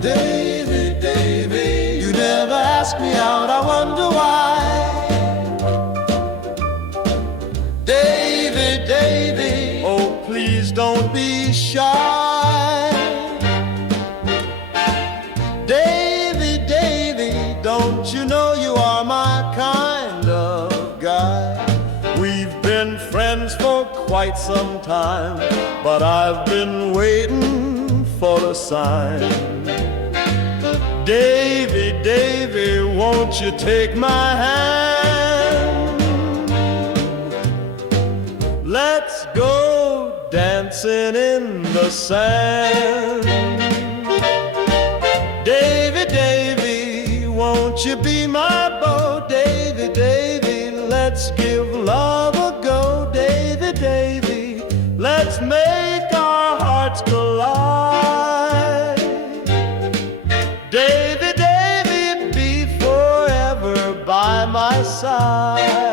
Davy, Davy, you never ask me out, I wonder why. Davy, Davy, oh please don't be shy. Davy, Davy, don't you know you are my kind of guy? We've been friends for quite some time, but I've been waiting for a sign. Davy, Davy, won't you take my hand? Let's go dancing in the sand. Davy, Davy, won't you be my beau? Davy, Davy, let's give love a go. Davy, Davy, let's make our hearts collide. Davy, Davy, be forever by my side.